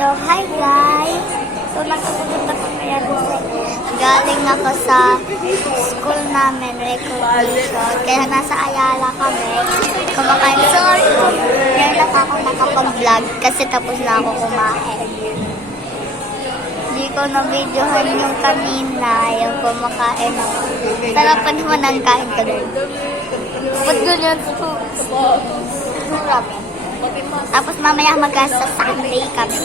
So, hi guys! So, nagpupunta ko ngayon. Galing ako sa school namin, recreation. Kaya nasa Ayala kami. Kumakain. Sorry kung ngayon lang ako nakapag-vlog kasi tapos na ako kumain. Hindi ko na-videohan yung kanina, yung kumakain ako. Sarapan naman ang kain ko doon. Ba't ganyan? Sarap. Tapos mamaya sa Sunday kami.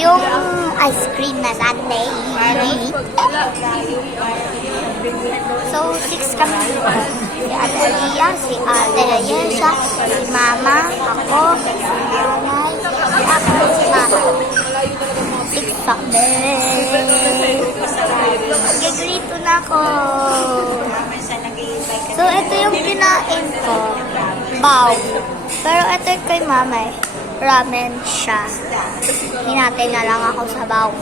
Yung ice cream na Sunday. So, 6 kami dito. Si Ate Aliyah, si Ate Ayesha, si Mama, ako, si Nanay, si ako, si Mama. 6 kami. Mag-grito na ako. So, ito yung kinain ko. Bao. Pero ito kay Mama eh. Ramen siya. Hinatay na lang ako sa bao.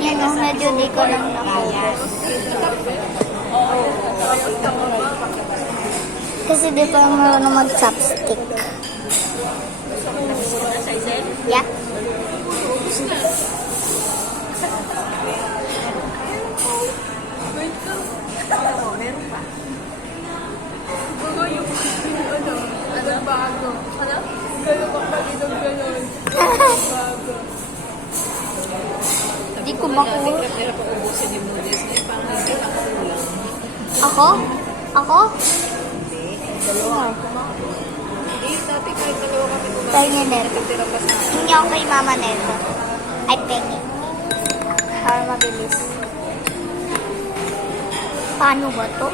Yan o, medyo di ko lang nakubos. Kasi di ko lang marunong mag-chopstick. Yeah. Bago. Ano? Gano'n pa pag itong gano'n. Bago. Hindi ko makuha. Ako? Ako? Hindi, dati kahit dalawa kami kumain. Pengi neto. Hindi ako kay Mama neto. Ay, pengi. Para mabilis. Paano ba to?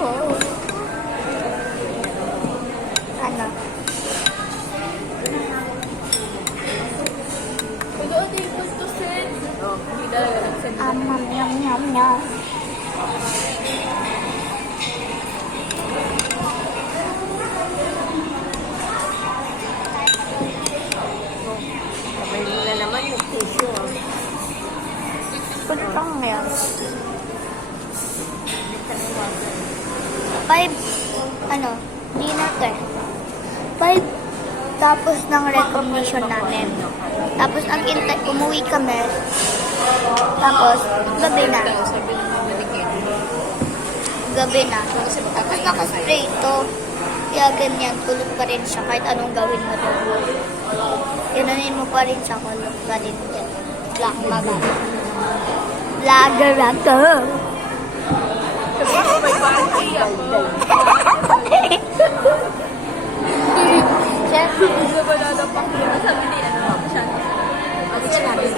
Ano? Yum, yum, yum. May mula naman yung tissue. Pwede kang ngayon. 5, ano, dinner to eh. 5, tapos ng recognition namin. Tapos ang umuwi kami. Tapos, gabi na. Gabi na. Tapos nakaspray ito. Kaya ganyan, tulog pa rin siya kahit anong gawin mo doon. Gananin mo pa rin siya, kulog pa rin dyan. Black maga. Vlogger ako. May party ako. Siyempre. Wala na pa. Sabi ni ano, siya. Ako siya namin.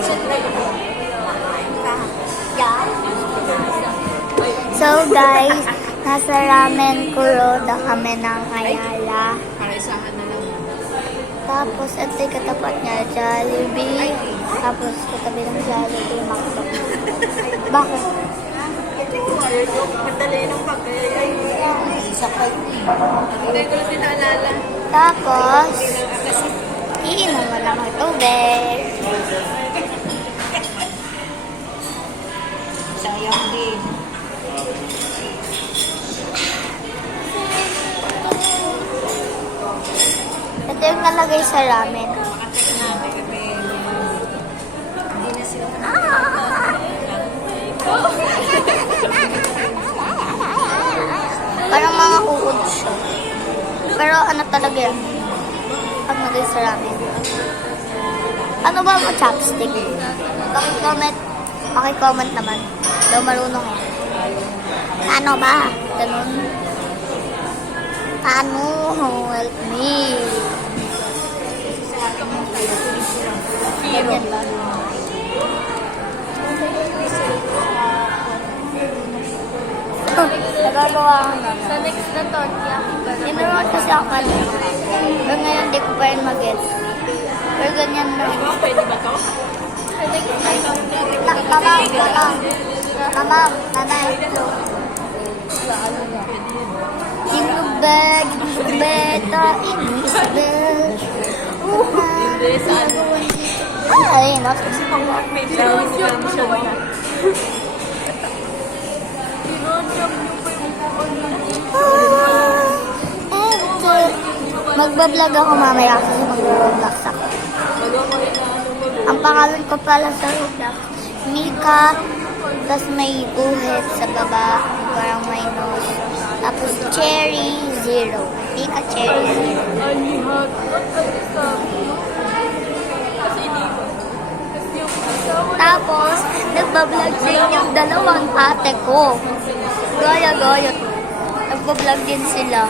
So guys, nasa ramen kuroda kami ng Ayala. Para isahan na lang. Tapos ito yung katapat niya, Jollibee. Tapos katabi ng Jollibee, Macdo. Bakit? Madali ng pagkayay. Isa pa yun. Hindi ko lang pinaalala. Tapos, iinom mo lang ng tubig. Sayang din. Ito yung nalagay sa ramen. Makacheck natin kami. Hindi na sila. Parang mga uod siya. Pero ano talaga yan? Pag nalagay sa ramen. Ano ba mo chopstick? Pakicomment naman. Daw marunong eh. Ano ba? Ganun. Ano? Help me. Ganyan ba? Nagagawa ko na. Sa next na to, tinurot kasi ako kanina. Pero ngayon, di ko pa rin mag-get. Pero ganyan na. Pwede ba to? Mama, nanay. Inubed, beta, inubed. Ay, no? Kasi pang-workmate lang. Sinodjam mo ba yan? Sinodjam mo ba yung Magbablog ako mamaya kasi mag-roblox ako. Magawa ko rin na ano mo. pangalan ko pala sa Roblox, Mika, tapos may guhit sa baba, parang may nose. Tapos Cherry Zero. Mika Cherry Zero. Tapos, nagbablog din yung dalawang ate ko. Gaya-gaya. Nagbablog din sila.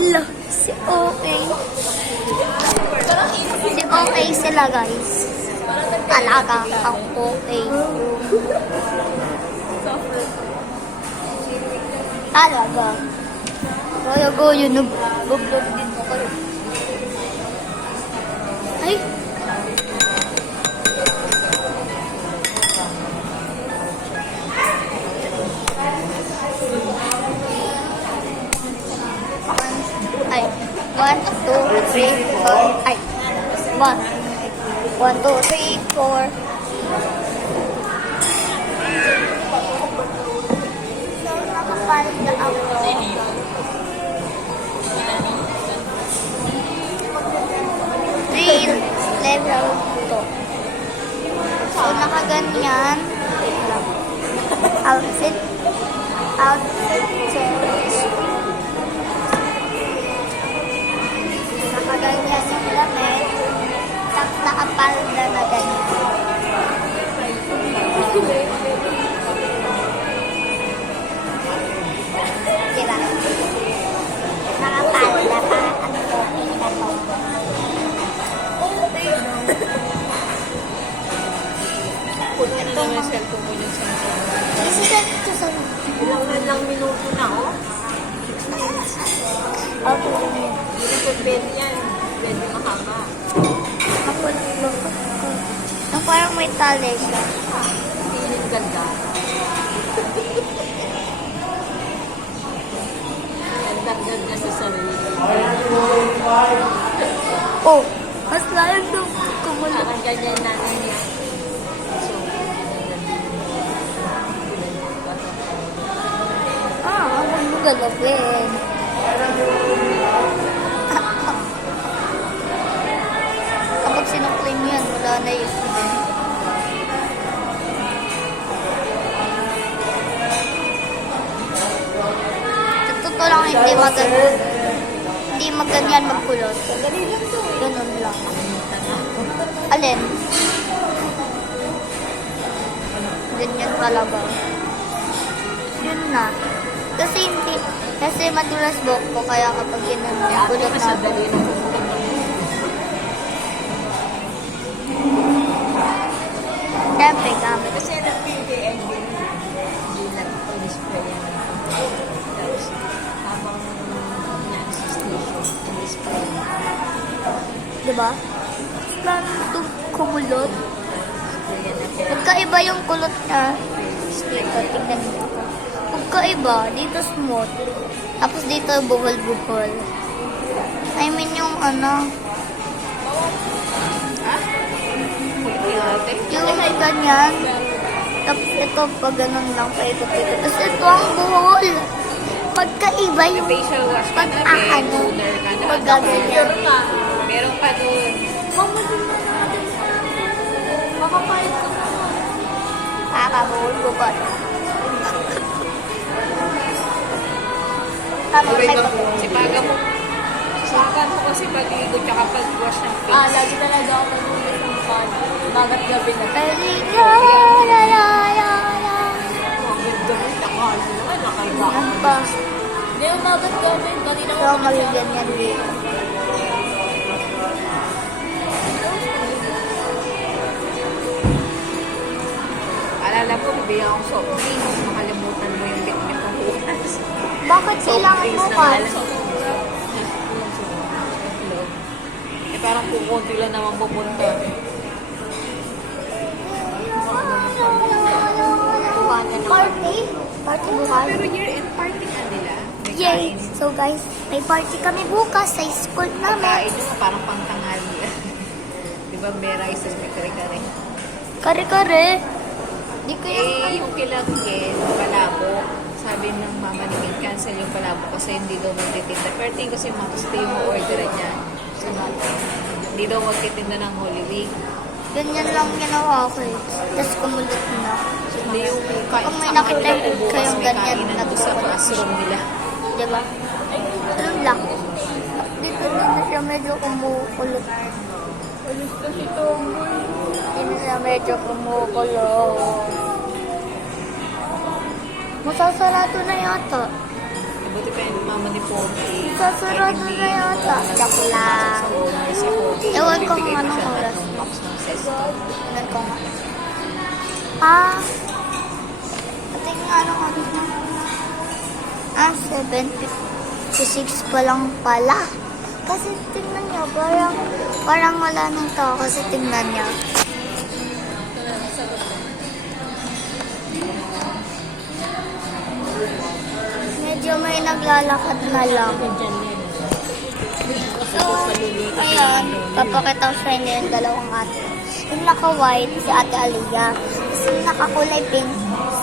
Lo, si Okay. Si Okay sila, guys. Talaga, ang okay. Talaga. Gaya-gaya, nagbablog din ako. Ay! Ay, 1, 2, 3, 4. Ay, 1, 2, 3, 4. So, nakapalit na ako. 3 level 2. So, nakaganyan. Wait lang. Outfit change. Nakaganyan yung lamit. Tapos nakapalda na ganyan. Diba? Nakapalda pa ang topi na to. Ano naman yung cellphone mo yung cellphone? Isiset ko sa Ilang minuto na, oh. auto lang yun. Hindi ko pwede yan. Pwede mahaba. Ako lang. Ang parang may tali siya. Feeling ganda. Ganda sa sarili. Oh, mas layang daw kumulat. Parang ganyan natin niya. Huwag mo galawin. Kapag sinukli mo yan, wala na yun. Sa totoo lang, hindi maganyan magkulot. Ganun lang. Alin? Ganyan talaga. Yun na. Kasi madulas buhok ko, kaya kapag ginanong kulot na ako. Siyempre, gamit. Kasi nag-PDM din. Hindi nag-display yan. Tapos, habang yan sa station, display. Diba? Plano ito kumulot. Display yan na Magkaiba yung kulot niya. Dito, tignan mo. Magkaiba. Dito smooth. Tapos dito buhol-buhol. I mean yung ano. Yung ganyan. Tapos ito pag ganun lang paikot-ikot. Tapos ito ang buhol. Magkaiba yung facial wash ka na, pag-aano. toner ka na. Pag gaganyan. Meron pa doon. Makapayat ko na. Buhol-buhol. Tama, may Si Paga mo. Sakan mo kasi pag-igot tsaka pag-wash ng face. Lagi talaga ako nagulit ng pan. Bagat gabi na. Ang ganda mo, takal mo naman, nakaiba ka. Ano ba? Hindi yung bagat gabi. Kanina So, magiganyan dito. Alala ko, bibigyan akong soft drinks. Makalimutan mo yung bitbit ng bukas. Bakit kailangan mo pa? Eh, parang kukunti lang naman pupunta. Party? Party bukas? Pero year-end party nga nila. May Yay! kain. So guys, may party kami bukas sa school namin. Kain nyo, parang pangtanghali. Di ba, may rice, tapos may kare-kare. Kare-kare. Di ko yung... Eh, yung kilagin, palabo, sa sabi ng mama ni May, cancel yung palabo kasi hindi daw magtitinda. Pero tingin ko si Ma'am Stay yung order niya. So, hindi daw magtitinda ng Holy Week. Ganyan lang ginawa ko eh. Tapos kumulot na. Hindi yung Kung may nakita kayong may ganyan kainan na doon sa classroom nila. Diba? Ano lang. Dito din na siya medyo kumukulot. Alis na si Tomboy. Dito na siya medyo kumukulot. Masasarado na yata. Buti pa yung mama ni Pogi. Masasarado na yata. Joke lang. Ewan ko kung anong oras. Box ng sesto. Ewan ko nga. Ah. Pati nga anong oras na. 7:56 pa lang pala. Kasi tingnan nyo, parang wala nang tao kasi tingnan nyo. Medyo may naglalakad na lang. So, ayan, papakita ko sa inyo yung dalawang ate. Yung naka-white, si Ate Aliyah. Tapos yung nakakulay pink,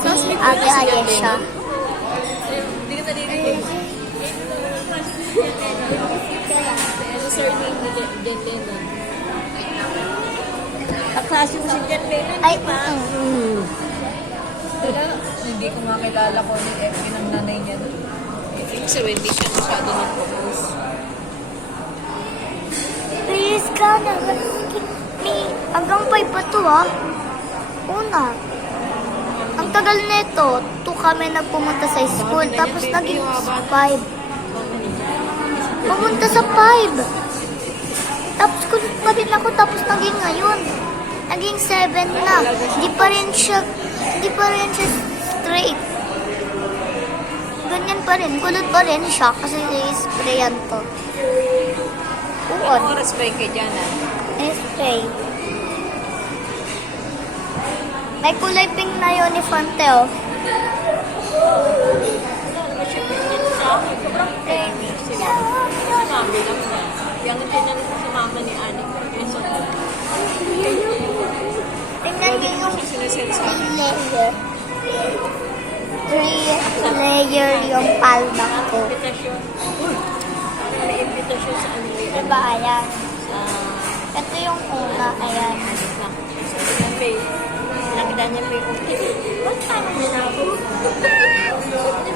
si Ate Ayesha. Hindi ka narinig. Ano sir name ni Jen Lennon? Kaklase mo si Jen Lennon. Ay, Hindi ko nga kilala ko ni Effie ng nanay niya. Kasi hindi siya masyado nag-propose. please ka na. Hanggang 5 pa to ha. Una. Ang tagal nito, 2 kami nagpumunta sa school, tapos naging 5. Pumunta sa 5. Tapos kulit pa din ako, tapos naging ngayon. Naging 7 na. Hindi pa rin siya straight. Ganyan pa rin. Kulot pa rin siya kasi sprayan to. Uod. Ano oras ba yung kay Jana? Spray. May kulay pink na uniform, Teo. Sobrang friendly. Sabi lang niya. Yung tinanong ko sa mama ni Anik. Tingnan niyo yung Sinesend sa akin. 3 layer yung palma ko. Invitation. May invitation sa ano yun. Diba, ayan. Sa... Ito yung una, ayan. Nakita niya pa yung ba't paano niya na ako?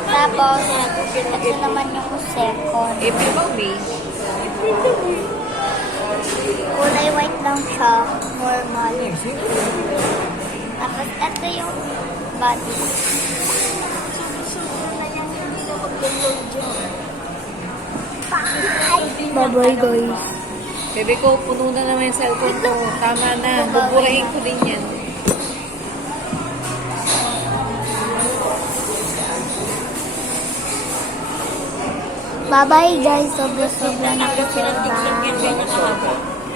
Tapos, ito naman yung second. April ba o May? Kulay white lang siya. Normal. Tapos, ito yung body. Bye-bye, guys. Bebe ko, puno na naman yung cellphone ko. Tama na. Buburahin ko din yan. Bye-bye, guys. Sobra-sobra na kasi. Ganyan kahaba.